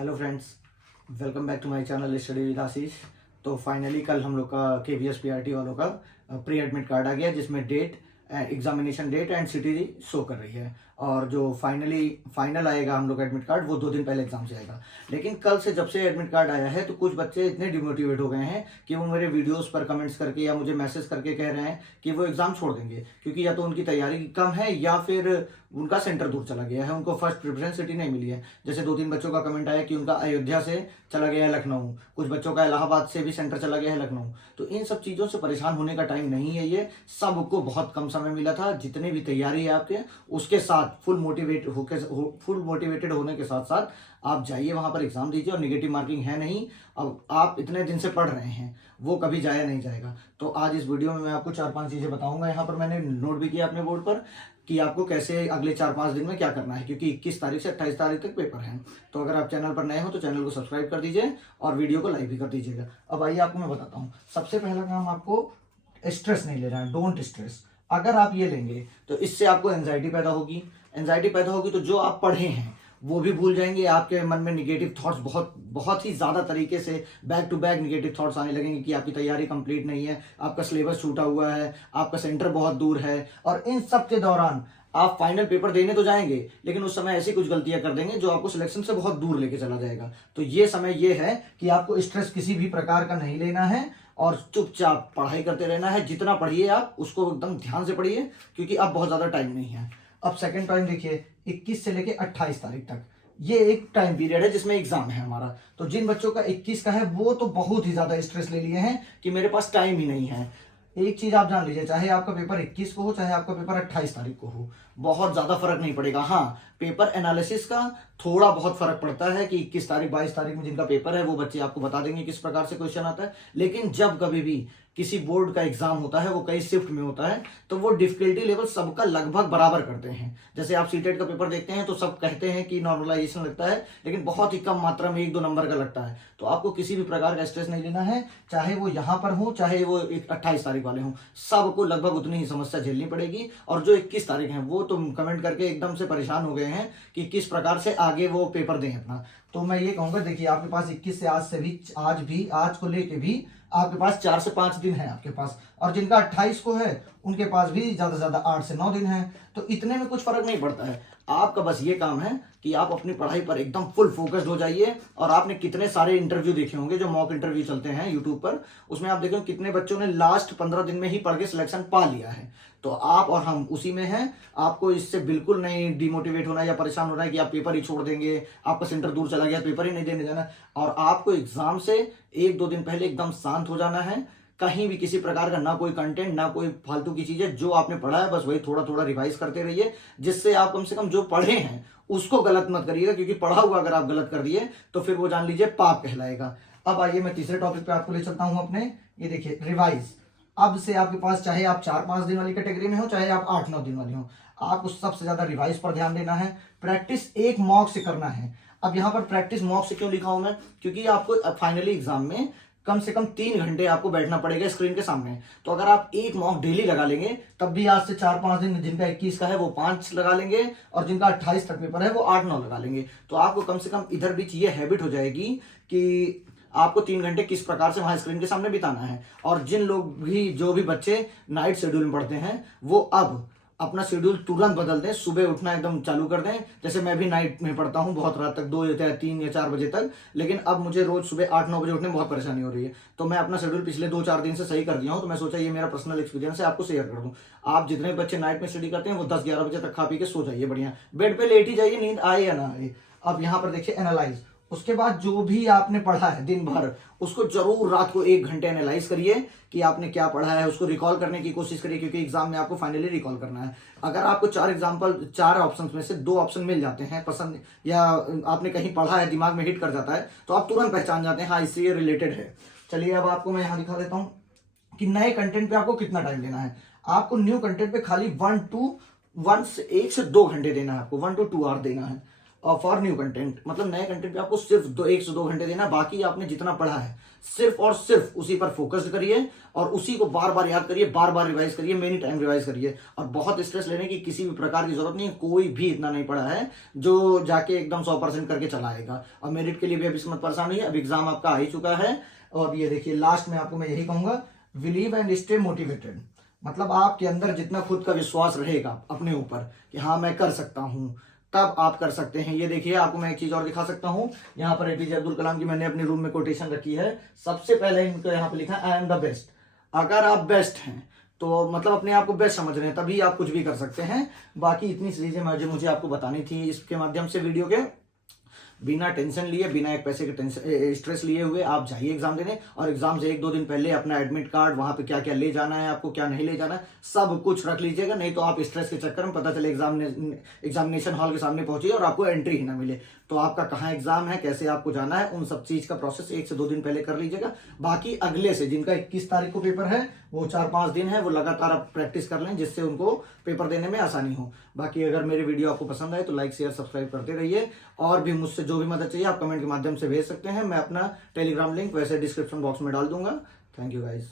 Hello friends, welcome back to my channel study with Ashish. तो finally कल हम लोग का KVS PRT वालों का प्री एडमिट कार्ड आ गया, जिसमें date, examination date and city show कर रही है। और जो फाइनल आएगा हम लोग का एडमिट कार्ड, वो 2 दिन पहले एग्जाम से आएगा। लेकिन कल से जब से एडमिट कार्ड आया है तो कुछ बच्चे इतने डिमोटिवेट हो गए हैं कि वो मेरे वीडियोस पर कमेंट्स करके या मुझे मैसेज करके कह रहे हैं कि वो एग्जाम छोड़ देंगे, क्योंकि या तो उनकी तैयारी कम है या फिर उनका सेंटर दूर चला गया है, उनको फर्स्ट प्रेफरेंस सिटी नहीं मिली है। जैसे 2-3 बच्चों का कमेंट आया कि उनका अयोध्या से चला गया है लखनऊ, कुछ बच्चों का इलाहाबाद से भी सेंटर चला गया है लखनऊ। तो इन सब चीज़ों से परेशान होने का टाइम नहीं है, ये सबको बहुत कम समय मिला था। जितनी भी तैयारी है आपके, उसके साथ फुल मोटिवेटेड होने के साथ साथ आप जाइए वहां पर एग्जाम दीजिए। और निगेटिव मार्किंग है नहीं, अब आप इतने दिन से पढ़ रहे हैं, वो कभी जाया नहीं जाएगा। तो आज इस वीडियो में मैं आपको 4-5 चीज़ें बताऊंगा। यहाँ पर मैंने नोट भी किया अपने बोर्ड पर कि आपको कैसे अगले 4-5 दिन में क्या करना है, क्योंकि 21 तारीख से 28 तारीख तक पेपर है। तो अगर आप चैनल पर नए हो तो चैनल को सब्सक्राइब कर दीजिए और वीडियो को लाइक भी कर दीजिएगा। अब आइए आपको मैं बताता हूँ। सबसे पहला काम, आपको स्ट्रेस नहीं लेना है, डोंट स्ट्रेस। अगर आप ये लेंगे तो इससे आपको एंजाइटी पैदा होगी। एंजाइटी पैदा होगी तो जो आप पढ़े हैं वो भी भूल जाएंगे। आपके मन में निगेटिव थॉट्स बहुत ही ज़्यादा तरीके से back to back negative thoughts आने लगेंगे कि आपकी तैयारी कंप्लीट नहीं है, आपका सिलेबस छूटा हुआ है, आपका सेंटर बहुत दूर है। और इन सब के दौरान आप फाइनल पेपर देने तो जाएंगे, लेकिन उस समय ऐसी कुछ गलतियां कर देंगे जो आपको सिलेक्शन से बहुत दूर लेके चला जाएगा। तो ये समय ये है कि आपको स्ट्रेस किसी भी प्रकार का नहीं लेना है और चुपचाप पढ़ाई करते रहना है। जितना पढ़िए आप उसको एकदम ध्यान से पढ़िए, क्योंकि अब बहुत ज़्यादा टाइम नहीं है। अब सेकेंड टाइम देखिए, 21 से लेके 28 तारीख तक ये एक टाइम पीरियड है जिसमें एग्जाम है हमारा। तो जिन बच्चों का 21 का है वो तो बहुत ही ज्यादा स्ट्रेस ले लिए हैं कि मेरे पास टाइम ही नहीं है। एक चीज आप जान लीजिए, चाहे आपका पेपर 21 को हो चाहे आपका पेपर 28 तारीख को हो, बहुत ज्यादा फर्क नहीं पड़ेगा। हाँ, पेपर एनालिसिस का थोड़ा बहुत फर्क पड़ता है कि 21 तारीख 22 तारीख में जिनका पेपर है वो बच्चे आपको बता देंगे किस प्रकार से क्वेश्चन आता है। लेकिन जब कभी भी किसी बोर्ड का एग्जाम होता है, वो कई शिफ्ट में होता है, तो वो डिफिकल्टी लेवल सबका लगभग बराबर करते हैं। जैसे आप सीटेट का पेपर देखते हैं तो सब कहते हैं कि नॉर्मलाइजेशन लगता है, लेकिन बहुत ही कम मात्रा में 1-2 नंबर का लगता है। तो आपको किसी भी प्रकार का स्ट्रेस नहीं लेना है, चाहे वो यहाँ पर हो चाहे वो 28 तारीख वाले हों, सबको लगभग उतनी ही समस्या झेलनी पड़ेगी। और जो 21 तारीख है वो तो कमेंट करके एकदम से परेशान हो गए हैं कि किस प्रकार से आगे वो पेपर दें अपना। तो मैं ये कहूंगा, देखिए आपके पास 21 से आज को लेके भी आपके पास 4 से 5 दिन है आपके पास, और जिनका 28 को है उनके पास भी ज्यादा से ज्यादा 8 से 9 दिन है। तो इतने में कुछ फर्क नहीं पड़ता है। आपका बस ये काम है कि आप अपनी पढ़ाई पर एकदम फुल फोकस्ड हो जाइए। और आपने कितने सारे इंटरव्यू देखे होंगे, जो मॉक इंटरव्यू चलते हैं यूट्यूब पर, उसमें आप देखें कितने बच्चों ने लास्ट 15 दिन में ही पढ़ के सिलेक्शन पा लिया है। तो आप और हम उसी में हैं। आपको इससे बिल्कुल नहीं डिमोटिवेट होना या परेशान होना है कि आप पेपर ही छोड़ देंगे, आपका सेंटर दूर चला गया, पेपर ही नहीं देने जाना। और आपको एग्जाम से 1-2 दिन पहले एकदम शांत हो जाना है। कहीं भी किसी प्रकार का ना कोई कंटेंट, ना कोई फालतू की चीजें, जो आपने पढ़ा है बस वही थोड़ा थोड़ा रिवाइज करते रहिए, जिससे आप कम से कम जो पढ़े हैं उसको गलत मत करिएगा। क्योंकि पढ़ा हुआ अगर आप गलत कर दिए तो फिर वो जान लीजिए पाप कहलाएगा। अब आइए मैं तीसरे टॉपिक पे आपको ले चलता हूं अपने। ये देखिए, रिवाइज। अब से आपके पास, चाहे आप 4-5 दिन वाली कैटेगरी में हो चाहे आप 8-9 दिन वाली हो, आपको सबसे ज्यादा रिवाइज पर ध्यान देना है। प्रैक्टिस एक मॉक से करना है। अब यहाँ पर प्रैक्टिस मॉक से क्यों लिखा हूं मैं, क्योंकि आपको फाइनली एग्जाम में कम से कम 3 घंटे आपको बैठना पड़ेगा स्क्रीन के सामने। तो अगर आप एक मॉक डेली लगा लेंगे, तब भी आज से 4-5 दिन, जिनका 21 का है वो 5 लगा लेंगे और जिनका 28 तक पेपर है वो 8-9 लगा लेंगे। तो आपको कम से कम इधर बीच ये हैबिट हो जाएगी कि आपको 3 घंटे किस प्रकार से वहां स्क्रीन के सामने बिताना है। और जो भी बच्चे नाइट शेड्यूल में पढ़ते हैं, वो अब अपना शेड्यूल तुरंत बदल दें, सुबह उठना एकदम चालू कर दें। जैसे मैं भी नाइट में पढ़ता हूँ बहुत रात तक, 2 या 3 या 4 बजे तक, लेकिन अब मुझे रोज सुबह 8-9 बजे उठने में बहुत परेशानी हो रही है। तो मैं अपना शेड्यूल पिछले 2-4 दिन से सही कर दिया हूँ। तो मैं सोचा ये मेरा पर्सनल एक्सपीरियंस है, आपको शेयर कर दूँ। आप जितने बच्चे नाइट में स्टडी करते हैं वो 10-11 बजे तक खा पी के सो जाइए, बढ़िया बेड पे लेट ही जाइए, नींद आए या ना आए। अब यहाँ पर देखिए, एनालाइज। उसके बाद जो भी आपने पढ़ा है दिन भर, उसको जरूर रात को 1 घंटे एनालाइज करिए कि आपने क्या पढ़ा है, उसको रिकॉल करने की कोशिश करिए, क्योंकि एग्जाम में आपको फाइनली रिकॉल करना है। अगर आपको 4 ऑप्शन में से 2 ऑप्शन मिल जाते हैं पसंद, या आपने कहीं पढ़ा है दिमाग में हिट कर जाता है, तो आप तुरंत पहचान जाते हैं हाँ इससे ये रिलेटेड है। चलिए अब आपको मैं यहाँ दिखा देता हूँ कि नए कंटेंट पे आपको कितना टाइम देना है। आपको न्यू कंटेंट पे खाली 1 से 2 घंटे देना है, आपको 1 to 2 आवर देना है। फॉर न्यू कंटेंट, मतलब नए कंटेंट पे आपको सिर्फ 1 से 2 घंटे देना, बाकी आपने जितना पढ़ा है सिर्फ और सिर्फ उसी पर फोकस करिए और उसी को बार बार याद करिए, बार बार रिवाइज करिए, मेनी टाइम रिवाइज करिए। और बहुत स्ट्रेस लेने की किसी भी प्रकार की जरूरत नहीं है, कोई भी इतना नहीं पढ़ा है जो जाके एकदम 100% करके चला आएगा। और मेरिट के लिए भी अभी मत परेशान होइए, अब एग्जाम आपका आ ही चुका है। और ये देखिए लास्ट में आपको मैं यही कहूंगा, बिलीव एंड स्टे मोटिवेटेड, मतलब आपके अंदर जितना खुद का विश्वास रहेगा अपने ऊपर कि हाँ मैं कर सकता हूँ, तब आप कर सकते हैं। ये देखिए आपको मैं एक चीज और दिखा सकता हूँ, यहाँ पर एपीजे अब्दुल कलाम की मैंने अपने रूम में कोटेशन रखी है। सबसे पहले इनको यहाँ पे लिखा है, आई एम द बेस्ट। अगर आप बेस्ट हैं तो मतलब अपने आप को बेस्ट समझ रहे हैं, तभी आप कुछ भी कर सकते हैं। बाकी इतनी चीजें मुझे आपको बतानी थी इसके माध्यम से वीडियो के। बिना टेंशन लिए, बिना एक पैसे के टेंशन स्ट्रेस लिए हुए आप जाइए एग्जाम देने, और एग्जाम से 1-2 दिन पहले अपना एडमिट कार्ड, वहां पे क्या क्या ले जाना है आपको, क्या नहीं ले जाना है, सब कुछ रख लीजिएगा। नहीं तो आप स्ट्रेस के चक्कर में पता चले एग्जामिनेशन हॉल के सामने पहुंचिए और आपको एंट्री ही ना मिले। तो आपका कहाँ एग्जाम है, कैसे आपको जाना है, उन सब चीज का प्रोसेस 1 से 2 दिन पहले कर लीजिएगा। बाकी अगले से जिनका 21 तारीख को पेपर है, वो 4-5 दिन है, वो लगातार आप प्रैक्टिस कर लें, जिससे उनको पेपर देने में आसानी हो। बाकी अगर मेरी वीडियो आपको पसंद आए तो लाइक शेयर सब्सक्राइब करते रहिए, और भी मुझसे जो भी मदद चाहिए आप कमेंट के माध्यम से भेज सकते हैं। मैं अपना टेलीग्राम लिंक वैसे डिस्क्रिप्शन बॉक्स में डाल दूंगा। Thank you guys.